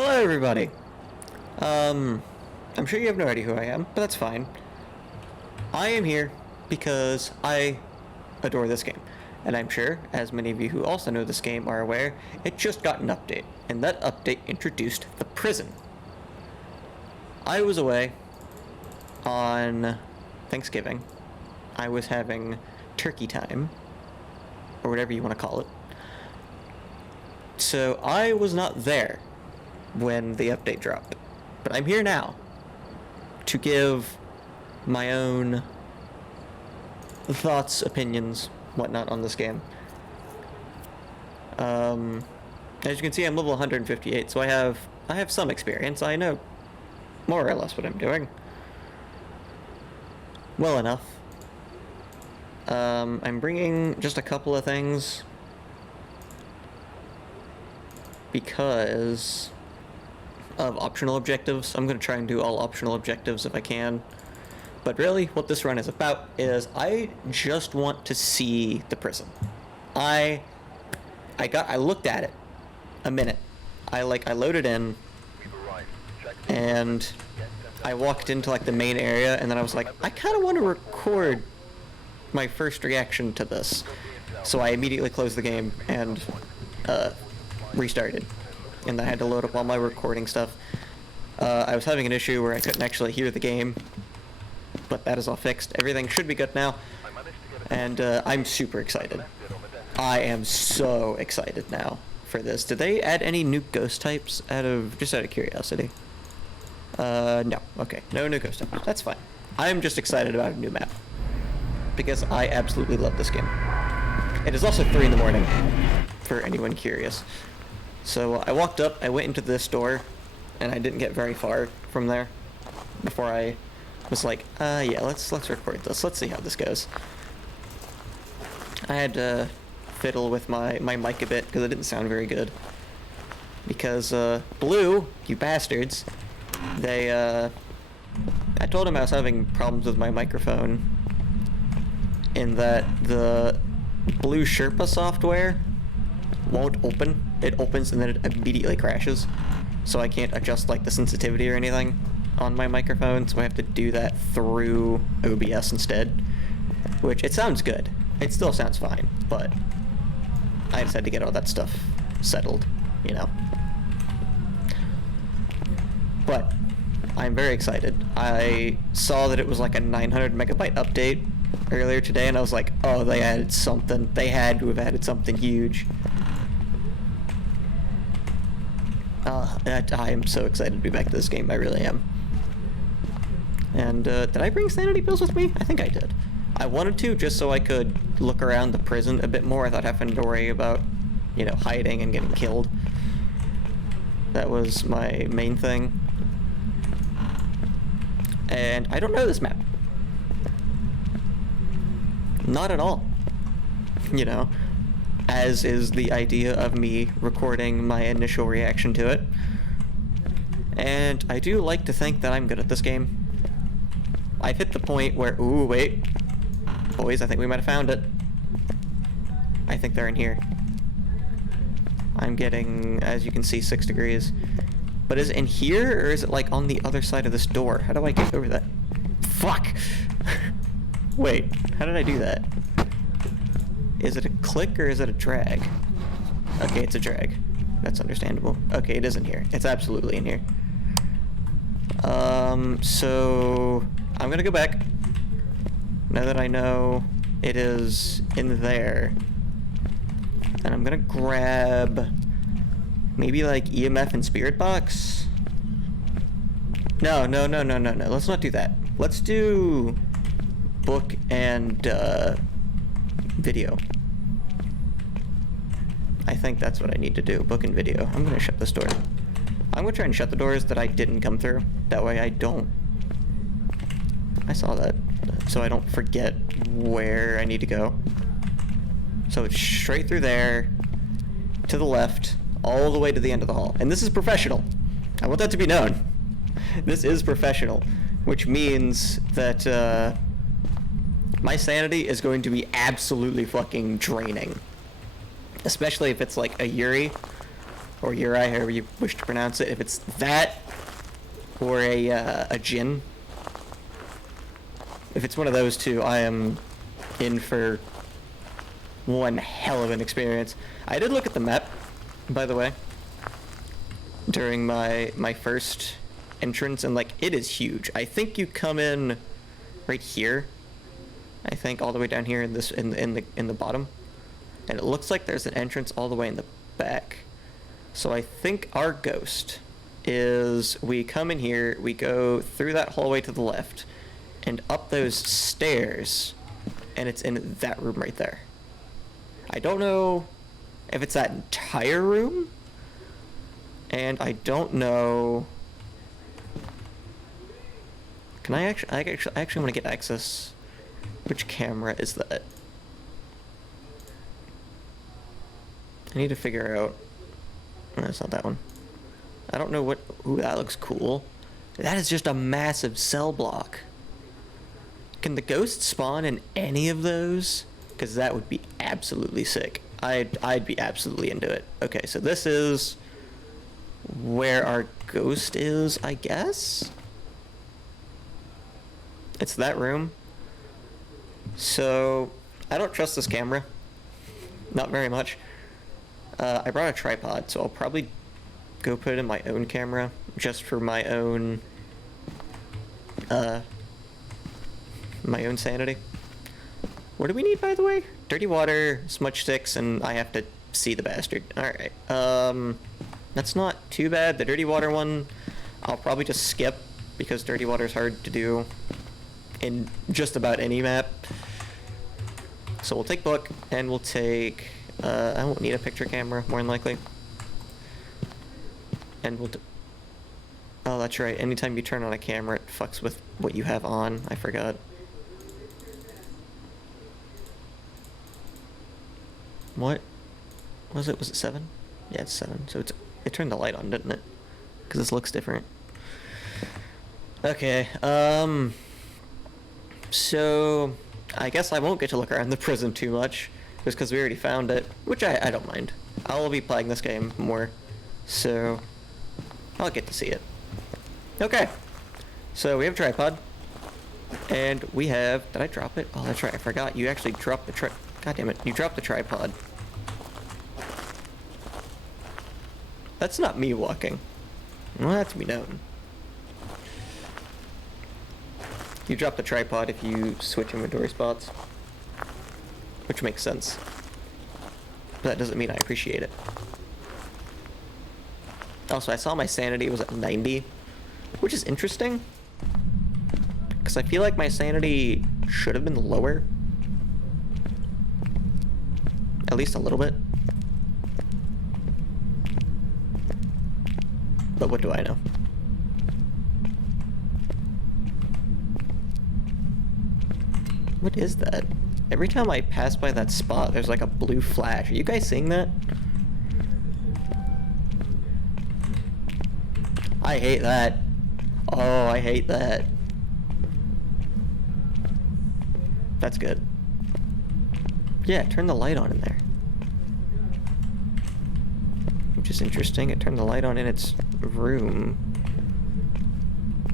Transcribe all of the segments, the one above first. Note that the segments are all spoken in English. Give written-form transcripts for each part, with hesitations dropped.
Hello, everybody. I'm sure you have no idea who I am, but that's fine. I am here because I adore this game. And I'm sure, as many of you who also know this game are aware, it just got an update, and that update introduced the prison. I was away on Thanksgiving. I was having turkey time, or whatever you want to call it. So I was not there when the update dropped. But I'm here now to give my own thoughts, opinions, whatnot on this game. As you can see, I'm level 158, so I have some experience. I know more or less what I'm doing. Well enough. I'm bringing just a couple of things because of optional objectives. I'm going to try and do all optional objectives if I can. But really, what this run is about is I just want to see the prison. I looked at it a minute. I loaded in and I walked into like the main area, and then I was like, I kind of want to record my first reaction to this. So I immediately closed the game and restarted. And I had to load up all my recording stuff. I was having an issue where I couldn't actually hear the game, but that is all fixed. Everything should be good now, and I'm super excited. I am so excited now for this. Did they add any new ghost types just out of curiosity? No. Okay, no new ghost types. That's fine. I'm just excited about a new map because I absolutely love this game. It is also 3 in the morning, for anyone curious. So I walked up, I went into this door, and I didn't get very far from there before I was like, yeah, let's record this. Let's see how this goes. I had to fiddle with my mic a bit because it didn't sound very good. Because, Blue, you bastards, I told him I was having problems with my microphone in that the Blue Sherpa software won't open. It opens and then it immediately crashes. So I can't adjust like the sensitivity or anything on my microphone, so I have to do that through OBS instead. Which, it sounds good. It still sounds fine, but I just had to get all that stuff settled, you know. But I'm very excited. I saw that it was like a 900 megabyte update earlier today, and I was like, oh, they added something. They had to have added something huge. I am so excited to be back to this game. I really am. And, did I bring sanity pills with me? I think I did. I wanted to, just so I could look around the prison a bit more without having to worry about, you know, hiding and getting killed. That was my main thing. And I don't know this map. Not at all. You know, as is the idea of me recording my initial reaction to it. And I do like to think that I'm good at this game. I've hit the point where, ooh, wait. Boys, I think we might have found it. I think they're in here. I'm getting, as you can see, 6 degrees. But is it in here, or is it like on the other side of this door? How do I get over that? Fuck! Wait, how did I do that? Is it a click or is it a drag? Okay, it's a drag. That's understandable. Okay, it is in here. It's absolutely in here. So I'm gonna go back. Now that I know it is in there. And I'm gonna grab maybe like EMF and Spirit Box. No. Let's not do that. Let's do book and video. I think that's what I need to do. Book and video. I'm gonna shut this door. I'm gonna try and shut the doors that I didn't come through. That way I saw that. So I don't forget where I need to go. So it's straight through there, to the left, all the way to the end of the hall. And this is professional. I want that to be known. This is professional, which means that my sanity is going to be absolutely fucking draining. Especially if it's like a Yuri. or Uri, however you wish to pronounce it. If it's that, or a Jinn. If it's one of those two, I am in for one hell of an experience. I did look at the map, by the way, during my first entrance, and like, it is huge. I think you come in right here. I think all the way down here in this in the bottom, and it looks like there's an entrance all the way in the back. So I think our ghost is, we come in here, we go through that hallway to the left, and up those stairs, and it's in that room right there. I don't know if it's that entire room, and I don't know. Can I actually want to get access. Which camera is that? I need to figure out. No, it's not that one. I don't know what. Ooh, that looks cool. That is just a massive cell block. Can the ghost spawn in any of those? Because that would be absolutely sick. I'd be absolutely into it. Okay, so this is where our ghost is, I guess? It's that room. So, I don't trust this camera. Not very much. I brought a tripod, so I'll probably go put it in my own camera, just for my own sanity. What do we need, by the way? Dirty water, smudge sticks, and I have to see the bastard. Alright, that's not too bad. The dirty water one, I'll probably just skip, because dirty water is hard to do in just about any map. So we'll take book, and we'll take, I won't need a picture camera, more than likely. And we'll oh, that's right, anytime you turn on a camera, it fucks with what you have on. I forgot. What was it? Was it 7? Yeah, it's 7. So it turned the light on, didn't it? Because this looks different. Okay, so I guess I won't get to look around the prison too much, just because we already found it, which I don't mind. I'll be playing this game more, so I'll get to see it. Okay, so we have a tripod, and we have, did I drop it? Oh, that's right, I forgot. You actually dropped the god damn it, you dropped the tripod. That's not me walking. Well, that's me known. You drop the tripod if you switch inventory spots, which makes sense. But that doesn't mean I appreciate it. Also, I saw my sanity was at 90, which is interesting, because I feel like my sanity should have been lower. At least a little bit. But what do I know? What is that? Every time I pass by that spot, there's like a blue flash. Are you guys seeing that? I hate that. Oh, I hate that. That's good. Yeah, turn the light on in there. Which is interesting. It turned the light on in its room.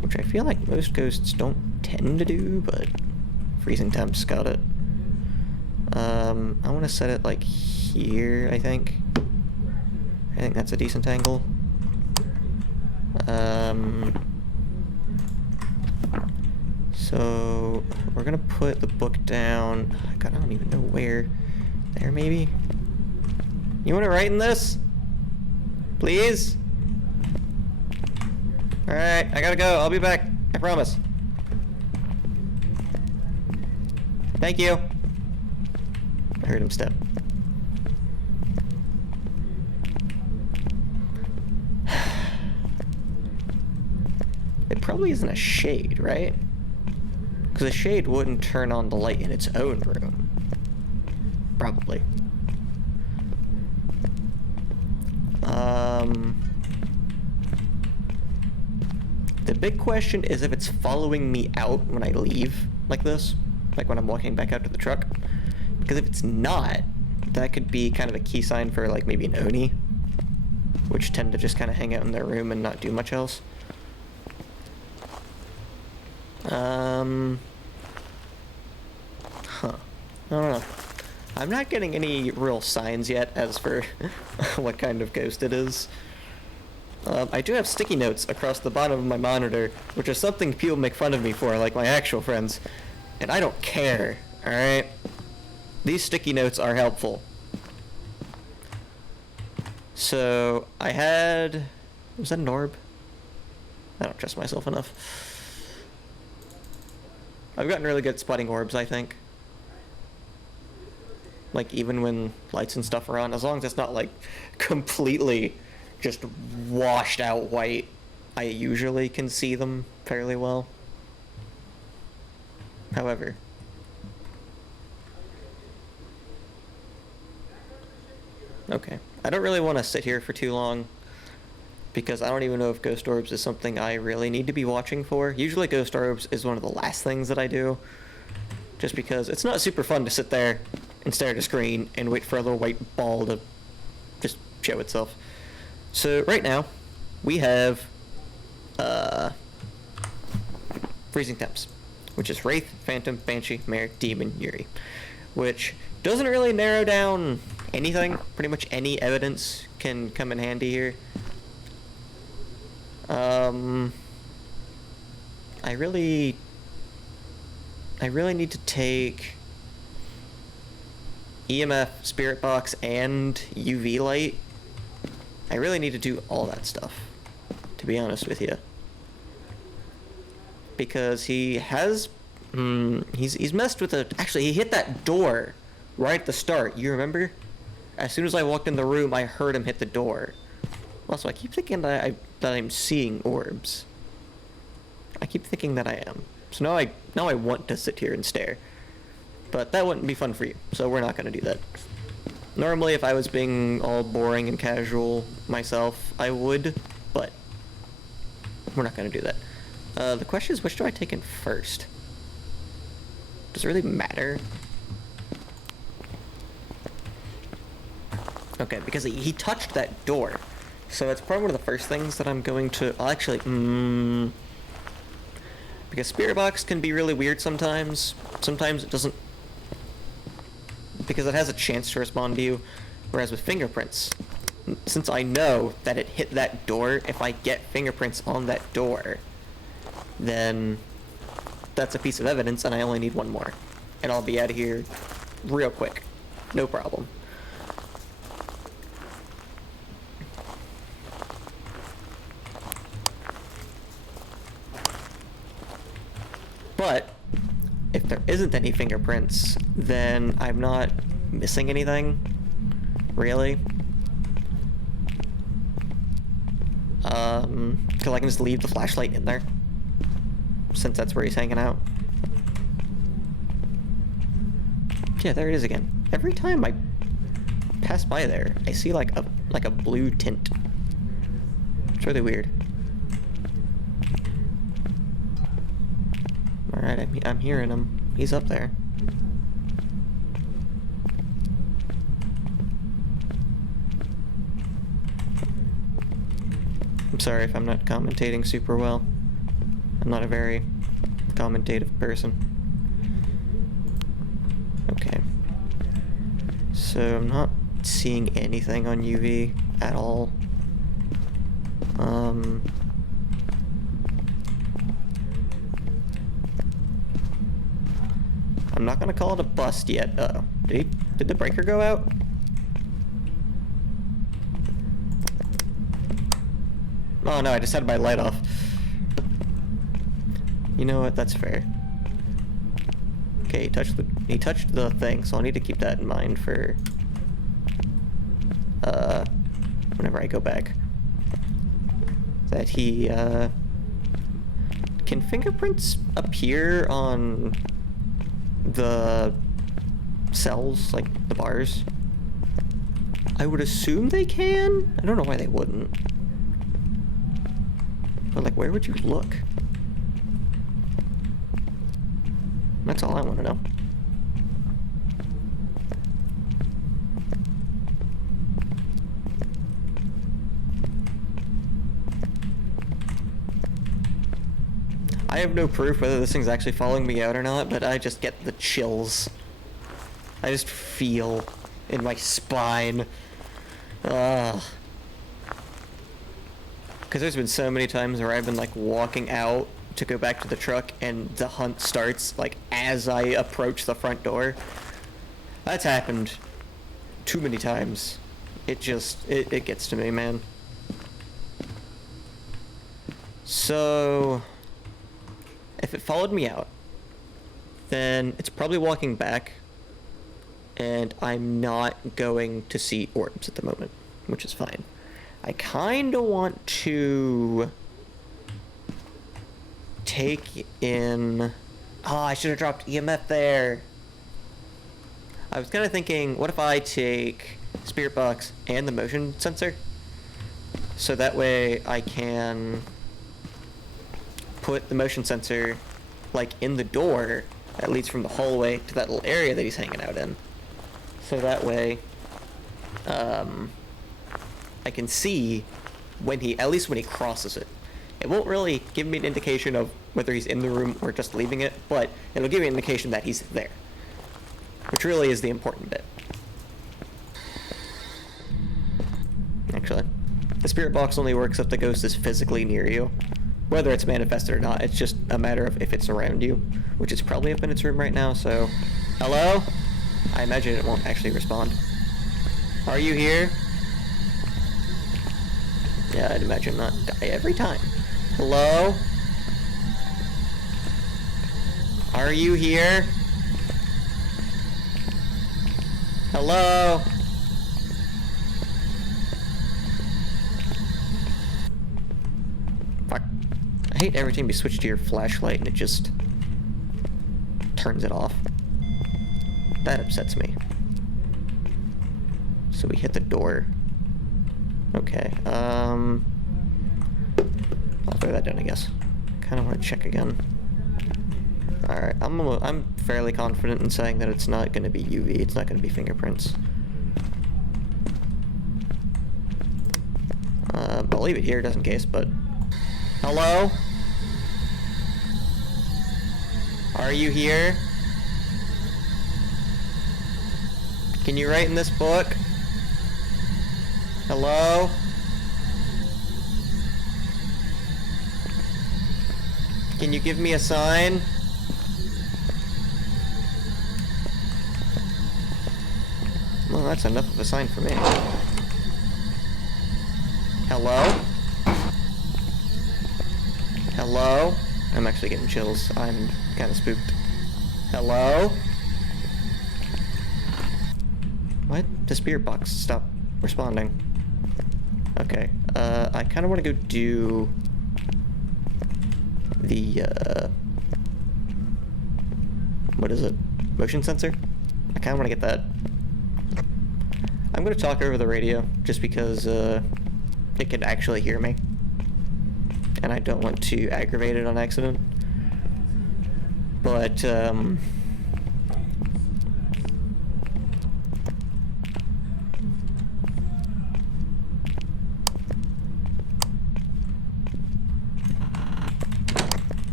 Which I feel like most ghosts don't tend to do, but freezing temps got it. I want to set it like here, I think. I think that's a decent angle. So we're gonna put the book down. God, I don't even know where. There, maybe? You want to write in this? Please? Alright, I gotta go. I'll be back. I promise. Thank you. I heard him step. It probably isn't a shade, right? Because a shade wouldn't turn on the light in its own room. Probably. The big question is if it's following me out when I leave, like this. Like when I'm walking back out to the truck. Because if it's not, that could be kind of a key sign for like maybe an Oni. which tend to just kind of hang out in their room and not do much else. Huh. I don't know. I'm not getting any real signs yet as for what kind of ghost it is. I do have sticky notes across the bottom of my monitor, which is something people make fun of me for, like my actual friends. And I don't care, alright? These sticky notes are helpful. So, I had... Was that an orb? I don't trust myself enough. I've gotten really good at spotting orbs, I think. Like, even when lights and stuff are on, as long as it's not, like, completely just washed out white, I usually can see them fairly well. However... Okay. I don't really want to sit here for too long, because I don't even know if ghost orbs is something I really need to be watching for. Usually ghost orbs is one of the last things that I do, just because it's not super fun to sit there and stare at a screen and wait for a little white ball to just show itself. So right now, we have freezing temps, which is Wraith, Phantom, Banshee, Mare, Demon, Yuri, which doesn't really narrow down anything. Pretty much any evidence can come in handy here. I really need to take EMF, Spirit Box, and UV light. I really need to do all that stuff, to be honest with you. Because he has, he's messed with the, actually he hit that door right at the start, you remember? As soon as I walked in the room, I heard him hit the door. Also, I keep thinking that I'm seeing orbs. I keep thinking that I am. So now I want to sit here and stare. But that wouldn't be fun for you, so we're not going to do that. Normally, if I was being all boring and casual myself, I would, but we're not going to do that. The question is, which do I take in first? Does it really matter? Okay, because he touched that door. So it's probably one of the first things that I'm going to... I'll actually... because Spirit Box can be really weird sometimes. Sometimes it doesn't... Because it has a chance to respond to you. Whereas with fingerprints, since I know that it hit that door, if I get fingerprints on that door, then that's a piece of evidence and I only need one more. And I'll be out of here real quick. No problem. But if there isn't any fingerprints, then I'm not missing anything, really. Because I can just leave the flashlight in there, since that's where he's hanging out. Yeah, there it is again. Every time I pass by there, I see like a blue tint. It's really weird. Alright, I'm hearing him. He's up there. I'm sorry if I'm not commentating super well. I'm not a very commentative person. Okay. So I'm not seeing anything on UV at all. I'm not gonna call it a bust yet. Uh-oh. Did the breaker go out? Oh no, I just had my light off. You know what, that's fair. Okay, he touched the thing, so I'll need to keep that in mind for whenever I go back. That he can fingerprints appear on the cells, like the bars? I would assume they can? I don't know why they wouldn't. But like, where would you look? That's all I want to know. I have no proof whether this thing's actually following me out or not, but I just get the chills. I just feel in my spine. Because there's been so many times where I've been like walking out to go back to the truck and the hunt starts like as I approach the front door. That's happened too many times. It gets to me, man. So, if it followed me out, then it's probably walking back, and I'm not going to see orbs at the moment, which is fine. I kind of want to take in... Oh, I should have dropped EMF there. I was kind of thinking, what if I take Spirit Box and the motion sensor? So that way I can put the motion sensor like in the door that leads from the hallway to that little area that he's hanging out in. So that way I can see when he, at least when he crosses it. It won't really give me an indication of whether he's in the room or just leaving it, but it'll give me an indication that he's there, which really is the important bit. Actually, the spirit box only works if the ghost is physically near you. Whether it's manifested or not, it's just a matter of if it's around you, which is probably up in its room right now, so... Hello? I imagine it won't actually respond. Are you here? Yeah, I'd imagine not. Die every time. Hello? Are you here? Hello? Fuck. I hate every time you switch to your flashlight and it just turns it off. That upsets me. So we hit the door. Okay, I'll throw that down, I guess. Kinda wanna check again. Alright, I'm fairly confident in saying that it's not gonna be UV, it's not gonna be fingerprints. I'll leave it here just in case, but... Hello? Are you here? Can you write in this book? Hello? Can you give me a sign? Well, that's enough of a sign for me. Hello? Hello? I'm actually getting chills. I'm kind of spooked. Hello? What? The spirit box stopped responding. Okay, I kind of want to go do the, what is it? Motion sensor? I kind of want to get that. I'm going to talk over the radio, just because, it can actually hear me. And I don't want to aggravate it on accident. But,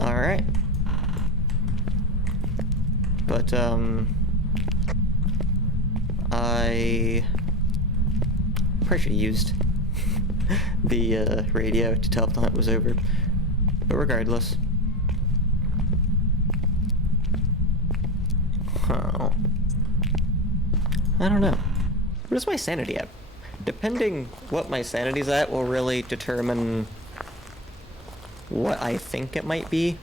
alright. But, I probably should have used the, radio to tell if the hunt was over. But regardless. Huh. I don't know. What is my sanity at? Depending what my sanity's at will really determine what I think it might be.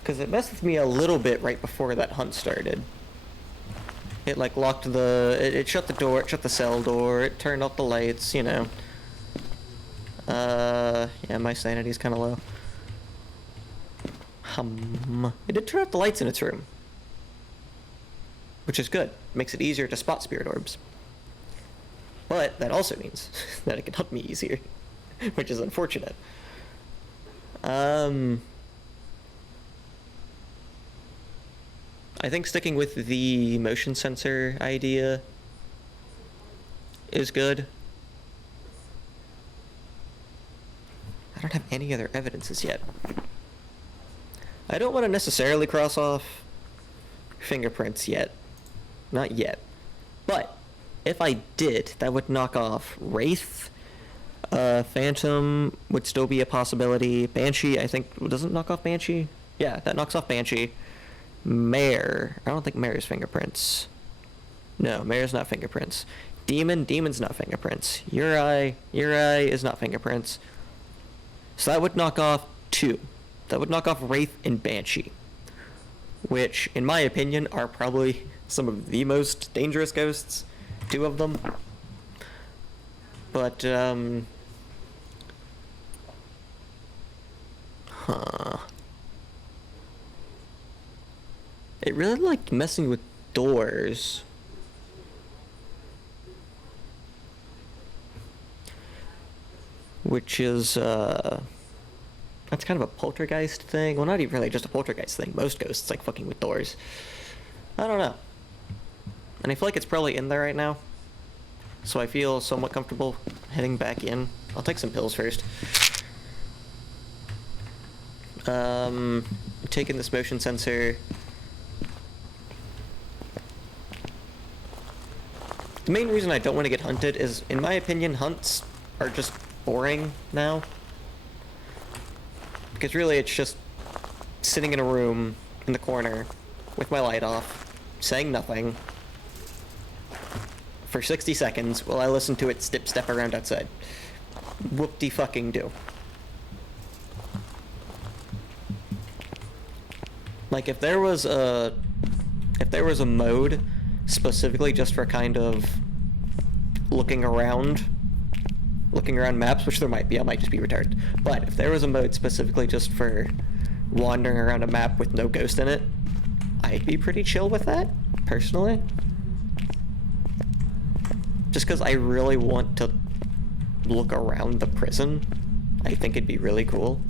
Because it messed with me a little bit right before that hunt started. It like locked it shut the door, it shut the cell door, it turned off the lights, you know. Yeah, my sanity's kind of low. It did turn off the lights in its room. Which is good. Makes it easier to spot spirit orbs. But that also means that it can hunt me easier. Which is unfortunate. I think sticking with the motion sensor idea is good. I don't have any other evidences yet. I don't want to necessarily cross off fingerprints yet. Not yet. But if I did, that would knock off Wraith. Phantom would still be a possibility. Banshee, I think, doesn't knock off Banshee? Yeah, that knocks off Banshee. Mare. I don't think Mare's fingerprints. No, Mare's not fingerprints. Demon's not fingerprints. Uri is not fingerprints. So that would knock off 2. That would knock off Wraith and Banshee. Which, in my opinion, are probably some of the most dangerous ghosts. 2 of them. But, It really liked messing with doors. Which is, that's kind of a poltergeist thing. Well, not even really just a poltergeist thing. Most ghosts like fucking with doors. I don't know. And I feel like it's probably in there right now. So I feel somewhat comfortable heading back in. I'll take some pills first. Taking this motion sensor. The main reason I don't want to get hunted is, in my opinion, hunts are just boring now. Because really it's just sitting in a room in the corner with my light off, saying nothing for 60 seconds while I listen to it step around outside. Whoop-de-fucking-do. Like, if there was a mode specifically just for kind of looking around maps, which there might be, I might just be retarded, but if there was a mode specifically just for wandering around a map with no ghost in it, I'd be pretty chill with that, personally. Just because I really want to look around the prison. I think it'd be really cool.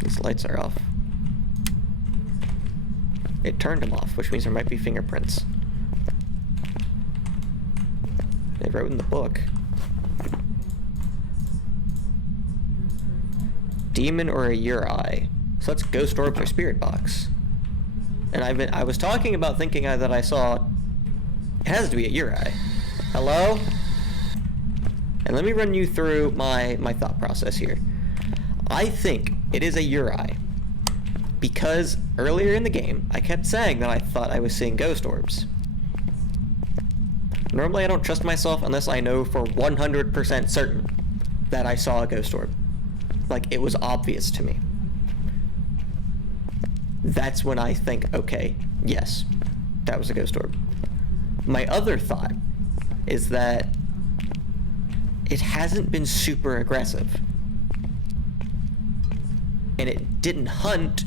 These lights are off. It turned them off, which means there might be fingerprints. They wrote in the book. Demon or a Uri. So that's ghost orbs or spirit box. And I was talking about thinking that I saw, it has to be a Uri. Hello? And let me run you through my thought process here. I think it is a Uri because earlier in the game I kept saying that I thought I was seeing ghost orbs. Normally I don't trust myself unless I know for 100% certain that I saw a ghost orb. Like, it was obvious to me. That's when I think, okay, yes, that was a ghost orb. My other thought is that it hasn't been super aggressive. And it didn't hunt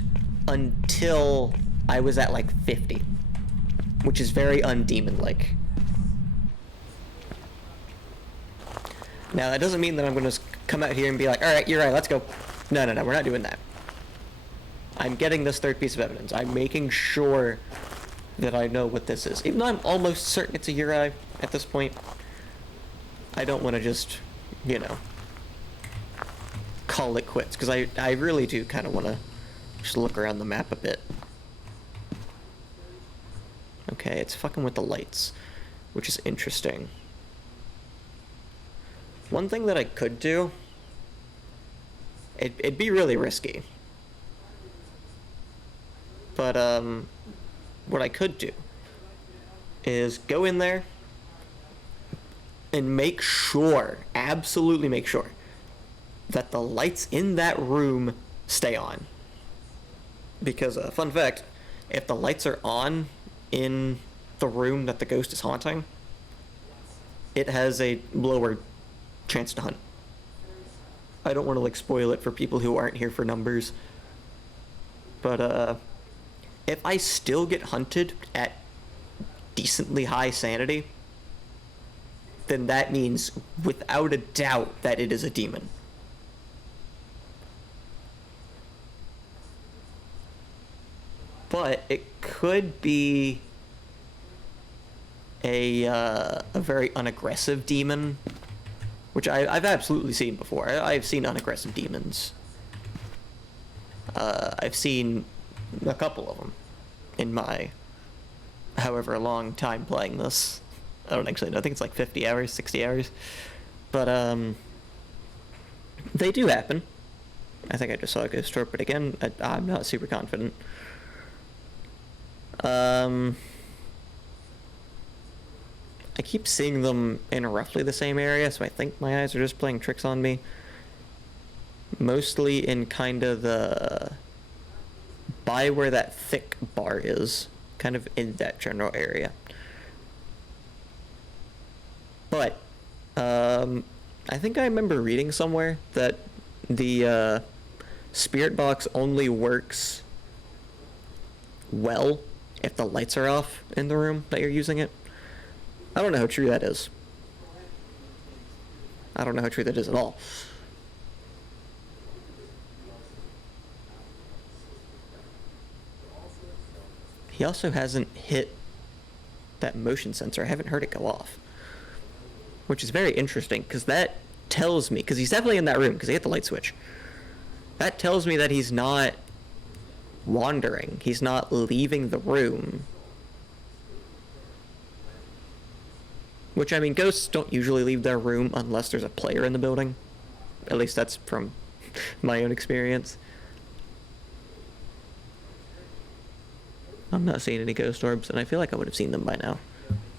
until I was at like 50, which is very undemon-like. Now, that doesn't mean that I'm going to come out here and be like, alright, you're right, let's go. No, we're not doing that. I'm getting this third piece of evidence. I'm making sure that I know what this is. Even though I'm almost certain it's a Uri at this point, I don't want to just, you know, call it quits, because I really do kind of want to just look around the map a bit. Okay, it's fucking with the lights. which is interesting. One thing that I could do, it'd be really risky, but what I could do is go in there and make sure, absolutely make sure, that the lights in that room stay on. Because, fun fact, if the lights are on in the room that the ghost is haunting, it has a lower chance to hunt. I don't want to, like, spoil it for people who aren't here for numbers. But, if I still get hunted at decently high sanity, then that means, without a doubt, that it is a demon. But it could be a very unaggressive demon, which I've absolutely seen before. I've seen unaggressive demons. I've seen a couple of them in my however long time playing this. I don't actually know. I think it's like 50 hours, 60 hours. But they do happen. I think I just saw a ghost orb, but again, I'm not super confident. I keep seeing them in roughly the same area, so I think my eyes are just playing tricks on me. Mostly in kind of the... by where that thick bar is. Kind of in that general area. But, I think I remember reading somewhere that the, spirit box only works well if the lights are off in the room that you're using it. I don't know how true that is. I don't know how true that is at all. He also hasn't hit that motion sensor. I haven't heard it go off. Which is very interesting, because that tells me, because he's definitely in that room, because he hit the light switch. That tells me that he's not wandering. He's not leaving the room. Which, I mean, ghosts don't usually leave their room unless there's a player in the building. At least that's from my own experience. I'm not seeing any ghost orbs, and I feel like I would have seen them by now.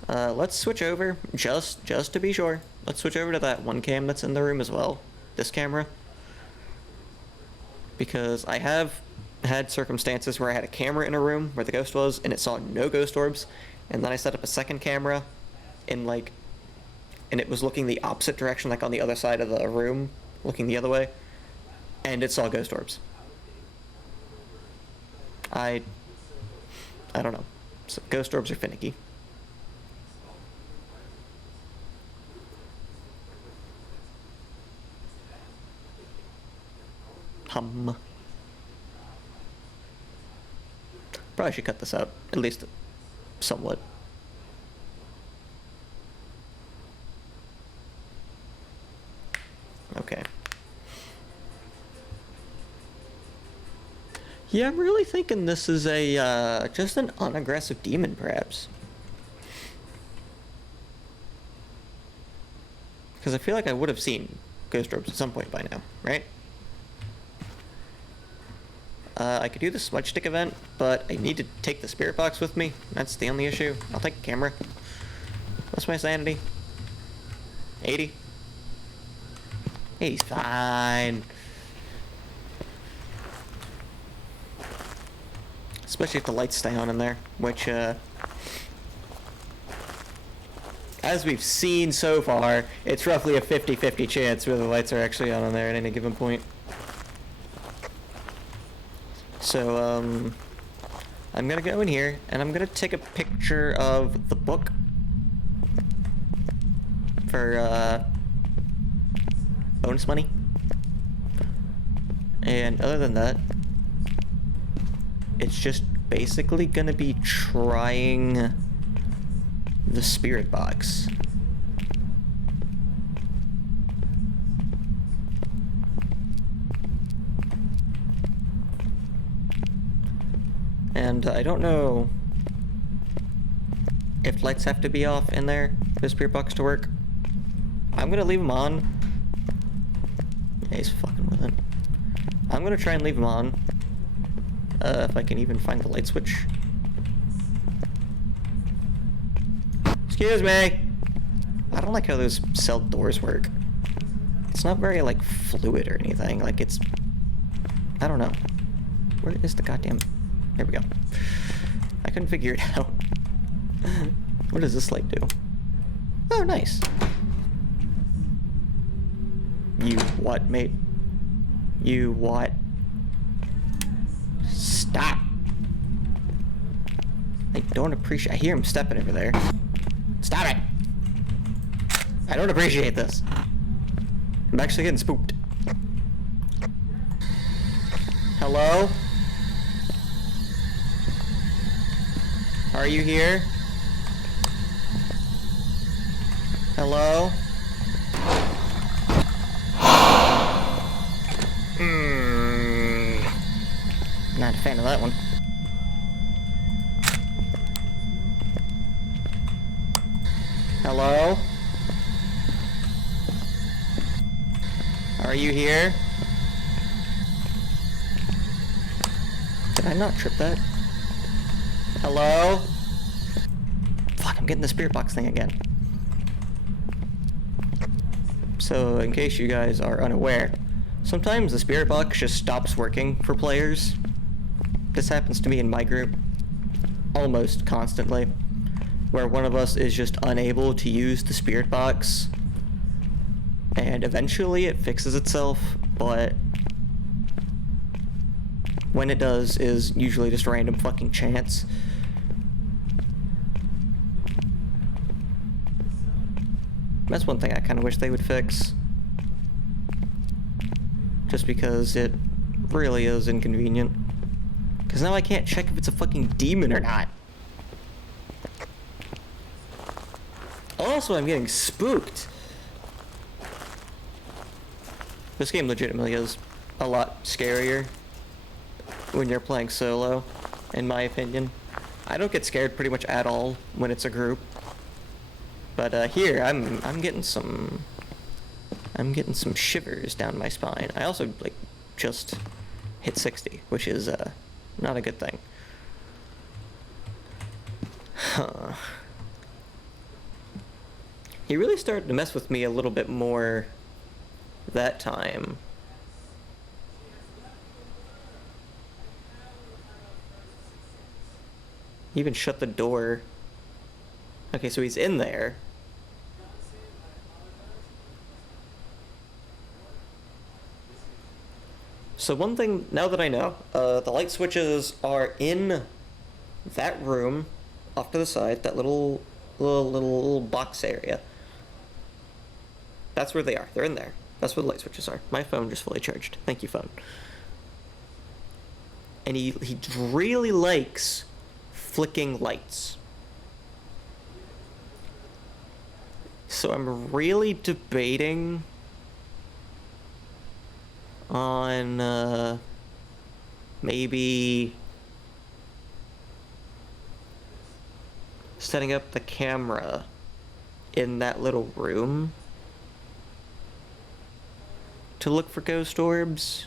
Let's switch over, just to be sure. Let's switch over to that one cam that's in the room as well. This camera. Because I have had circumstances where I had a camera in a room where the ghost was, and it saw no ghost orbs, and then I set up a second camera in, like, and it was looking the opposite direction, like on the other side of the room, looking the other way, and it saw ghost orbs. I don't know. So ghost orbs are finicky. Probably should cut this out, at least somewhat. Okay. Yeah, I'm really thinking this is a, just an unaggressive demon, perhaps. Because I feel like I would have seen ghost orbs at some point by now, right? I could do the smudge stick event, but I need to take the spirit box with me. That's the only issue. I'll take a camera. What's my sanity? 80? 80's fine. Especially if the lights stay on in there, which, as we've seen so far, it's roughly a 50-50 chance where the lights are actually on in there at any given point. So, I'm gonna go in here, and I'm gonna take a picture of the book for, bonus money. And other than that, it's just basically gonna be trying the spirit box. And I don't know if lights have to be off in there for the spirit box to work. I'm gonna leave them on. Yeah, he's fucking with it. I'm gonna try and leave them on. If I can even find the light switch. Excuse me! I don't like how those cell doors work. It's not very, like, fluid or anything. Like, it's... I don't know. Where is the goddamn... There we go. I couldn't figure it out. What does this light do? Oh, nice. You what, mate? You what? Stop! I don't appreciate... I hear him stepping over there. Stop it! I don't appreciate this. I'm actually getting spooked. Hello? Are you here? Hello? Not a fan of that one. Hello? Are you here? Did I not trip that? Hello? Fuck, I'm getting the spirit box thing again. So, in case you guys are unaware, sometimes the spirit box just stops working for players. This happens to me in my group almost constantly, where one of us is just unable to use the spirit box, and eventually it fixes itself, but when it does is usually just random fucking chance. That's one thing I kind of wish they would fix, just because it really is inconvenient. Because now I can't check if it's a fucking demon or not. Also, I'm getting spooked. This game legitimately is a lot scarier when you're playing solo, in my opinion. I don't get scared pretty much at all when it's a group. But here, I'm getting some shivers down my spine. I also like just hit 60, which is not a good thing. Huh. He really started to mess with me a little bit more that time. He even shut the door. Okay, so he's in there. So one thing, now that I know, the light switches are in that room, off to the side, that little box area. That's where they are. They're in there. That's where the light switches are. My phone just fully charged. Thank you, phone. And he really likes flicking lights. So I'm really debating on maybe setting up the camera in that little room to look for ghost orbs.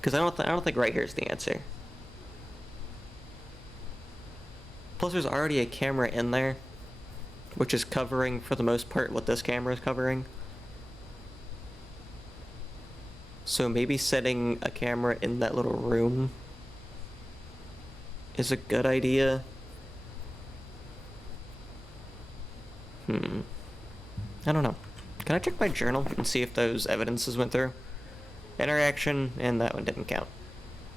Because I don't think right here is the answer. Plus, there's already a camera in there, which is covering, for the most part, what this camera is covering. So maybe setting a camera in that little room is a good idea. I don't know. Can I check my journal and see if those evidences went through? Interaction, and that one didn't count.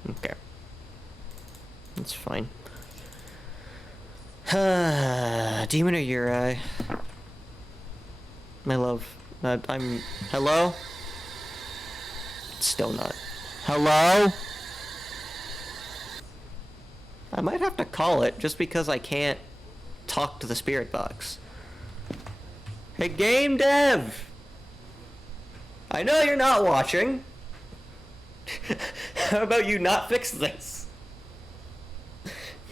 Okay. That's fine. Demon or Uri? My love. I'm... Hello? Still not. Hello? I might have to call it, just because I can't talk to the spirit box. Hey, game dev! I know you're not watching. How about you not fix this?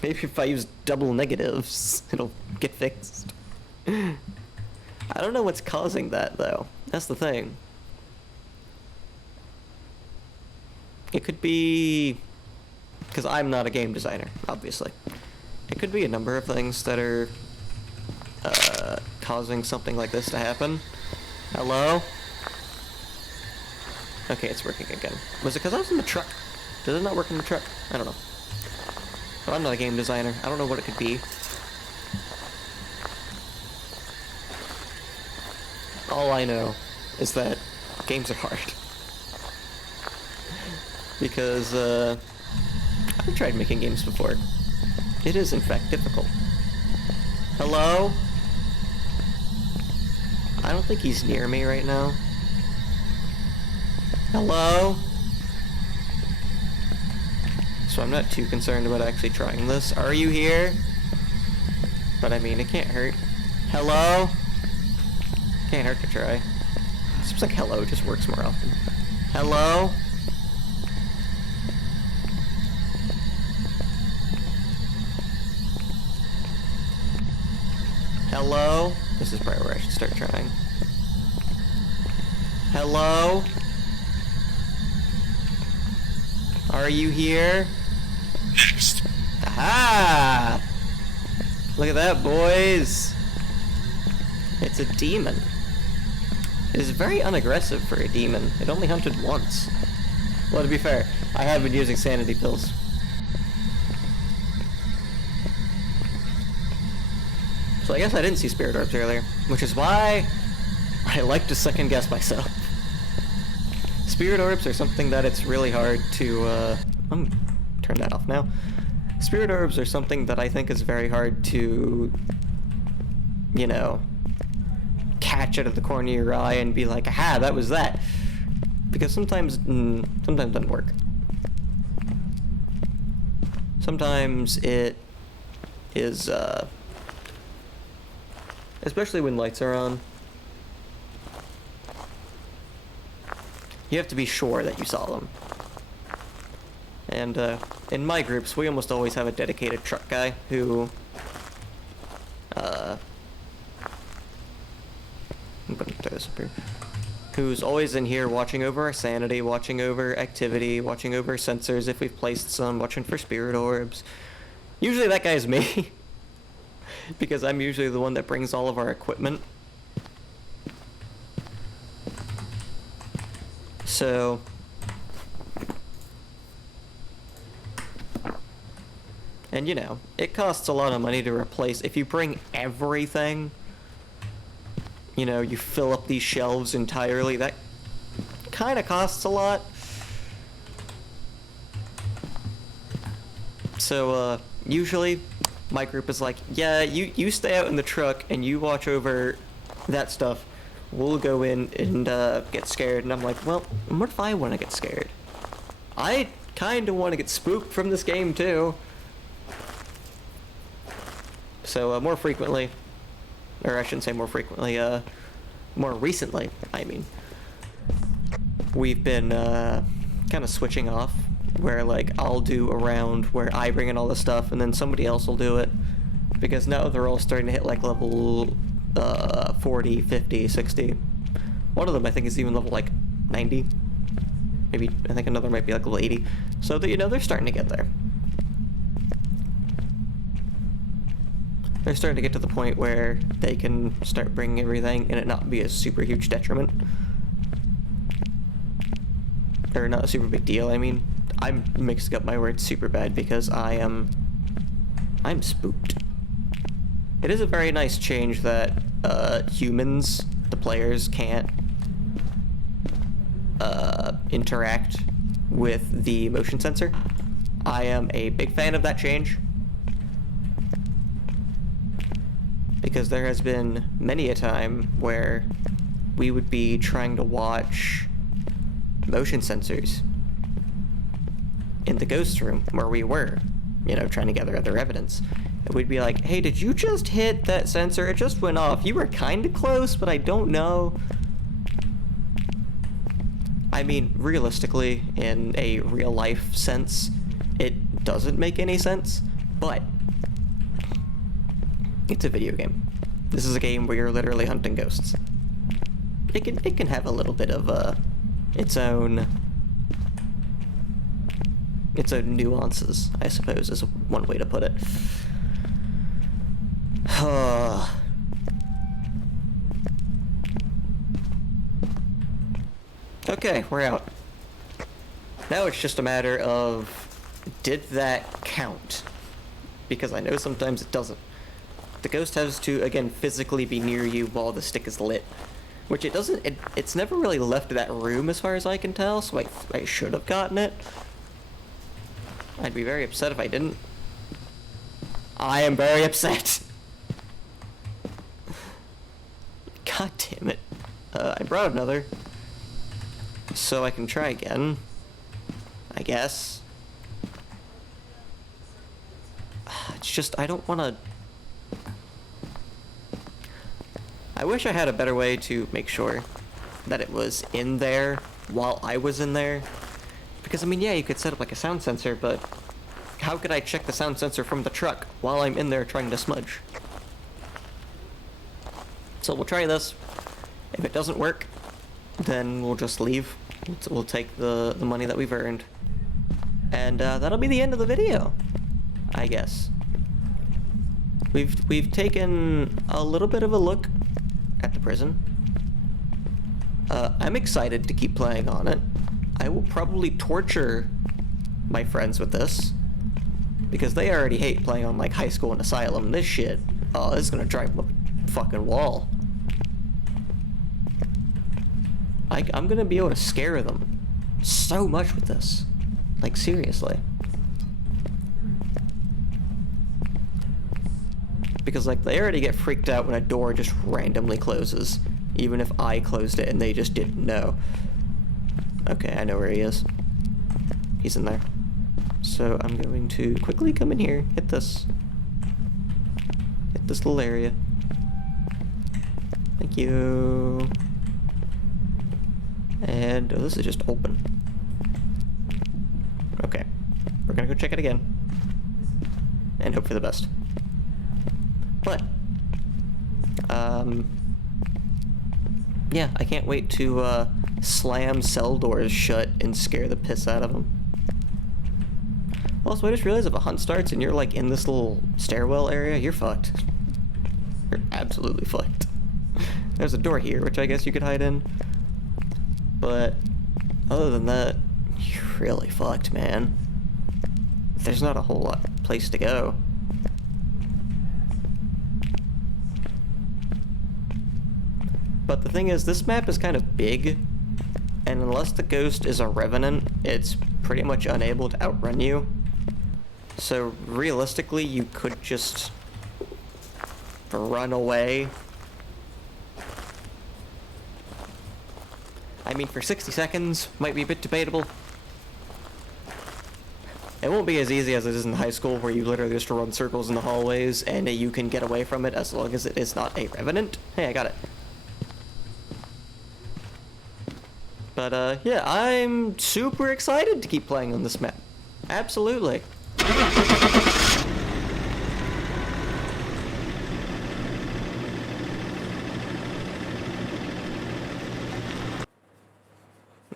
Maybe if I use double negatives, it'll get fixed. I don't know what's causing that, though. That's the thing. It could be... because I'm not a game designer, obviously. It could be a number of things that are causing something like this to happen. Hello? Okay, it's working again. Was it because I was in the truck? Does it not work in the truck? I don't know. Well, I'm not a game designer. I don't know what it could be. All I know is that games are hard. Because, I've tried making games before. It is, in fact, difficult. Hello? I don't think he's near me right now. Hello? So I'm not too concerned about actually trying this. Are you here? But I mean, it can't hurt. Hello? Can't hurt to try. Seems like hello just works more often. Hello? Hello? This is probably where I should start trying. Hello? Are you here? Next. Aha! Look at that, boys! It's a demon. It is very unaggressive for a demon. It only hunted once. Well, to be fair, I have been using sanity pills. So I guess I didn't see spirit orbs earlier, which is why I like to second guess myself. Spirit orbs are something that it's really hard to, turn that off now. Spirit orbs are something that I think is very hard to, you know, catch out of the corner of your eye and be like, aha, that was that. Because sometimes it doesn't work. Sometimes it is, especially when lights are on, you have to be sure that you saw them. And in my groups, we almost always have a dedicated truck guy who, I'm gonna throw this up here, who's always in here watching over our sanity, watching over activity, watching over sensors if we've placed some, watching for spirit orbs. Usually that guy's me, because I'm usually the one that brings all of our equipment. So, and you know, it costs a lot of money to replace. If you bring everything, you know, you fill up these shelves entirely, that kind of costs a lot. So, usually my group is like, yeah, you stay out in the truck and you watch over that stuff. We'll go in and get scared. And I'm like, well, what if I want to get scared? I kind of want to get spooked from this game too. So more frequently, or I shouldn't say more frequently, more recently, I mean, we've been kind of switching off, where like I'll do a round where I bring in all the stuff and then somebody else will do it, because now they're all starting to hit like level 40, 50, 60. One of them I think is even level like 90. Maybe, I think another might be like level 80. So that, you know, they're starting to get there. They're starting to get to the point where they can start bringing everything and it not be a super huge detriment. Or not a super big deal, I mean. I'm mixing up my words super bad because I'm spooked. It is a very nice change that humans, the players, can't interact with the motion sensor. I am a big fan of that change, because there has been many a time where we would be trying to watch motion sensors in the ghost room where we were, you know, trying to gather other evidence. And we'd be like, hey, did you just hit that sensor? It just went off. You were kind of close, but I don't know. I mean, realistically, in a real life sense, it doesn't make any sense, but it's a video game. This is a game where you're literally hunting ghosts. It can have a little bit of its own nuances, I suppose, is one way to put it. Okay, we're out. Now it's just a matter of, did that count? Because I know sometimes it doesn't. The ghost has to, again, physically be near you while the stick is lit. Which it doesn't, it's never really left that room as far as I can tell, so I should have gotten it. I'd be very upset if I didn't. I am very upset! God damn it. I brought another. So I can try again. I guess. It's just, I don't want to... I wish I had a better way to make sure that it was in there while I was in there. Because, I mean, yeah, you could set up like a sound sensor, but how could I check the sound sensor from the truck while I'm in there trying to smudge? So we'll try this. If it doesn't work, then we'll just leave. We'll take the money that we've earned. And that'll be the end of the video, I guess. We've taken a little bit of a look at the prison. I'm excited to keep playing on it. I will probably torture my friends with this, because they already hate playing on like high school and asylum. This shit, oh, this is gonna drive them up a fucking wall. I'm gonna be able to scare them so much with this. Like, seriously. Because, like, they already get freaked out when a door just randomly closes. Even if I closed it and they just didn't know. Okay, I know where he is. He's in there. So I'm going to quickly come in here, hit this. Hit this little area. Thank you. And, oh, this is just open. Okay. We're gonna go check it again. And hope for the best. But, yeah, I can't wait to, slam cell doors shut and scare the piss out of them. Also, I just realized if a hunt starts and you're, like, in this little stairwell area, you're fucked. You're absolutely fucked. There's a door here, which I guess you could hide in. But, other than that, you're really fucked, man. There's not a whole lot of place to go. But the thing is, this map is kind of big, and unless the ghost is a revenant, it's pretty much unable to outrun you. So realistically, you could just run away. I mean, for 60 seconds, might be a bit debatable. It won't be as easy as it is in high school, where you literally just run circles in the hallways, and you can get away from it as long as it is not a revenant. Hey, I got it. But, yeah, I'm super excited to keep playing on this map. Absolutely.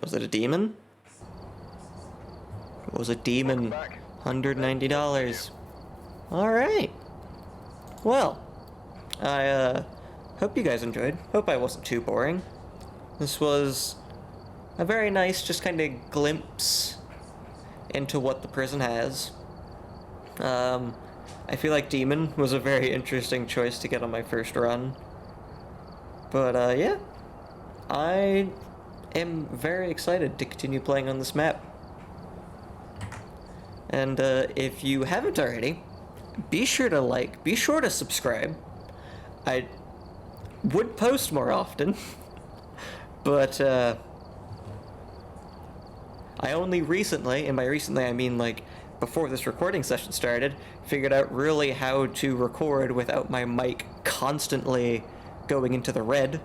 Was it a demon? It was a demon. $190. Alright. Well, I, hope you guys enjoyed. Hope I wasn't too boring. This was a very nice, just kind of glimpse into what the prison has. I feel like Demon was a very interesting choice to get on my first run. But, yeah. I am very excited to continue playing on this map. And, if you haven't already, be sure to like, be sure to subscribe. I would post more often, but, I only recently, and by recently I mean like before this recording session started, figured out really how to record without my mic constantly going into the red.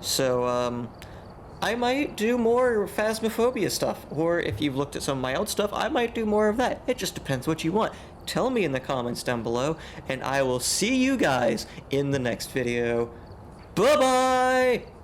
So, I might do more Phasmophobia stuff, or if you've looked at some of my old stuff, I might do more of that. It just depends what you want. Tell me in the comments down below, and I will see you guys in the next video. Bye-bye!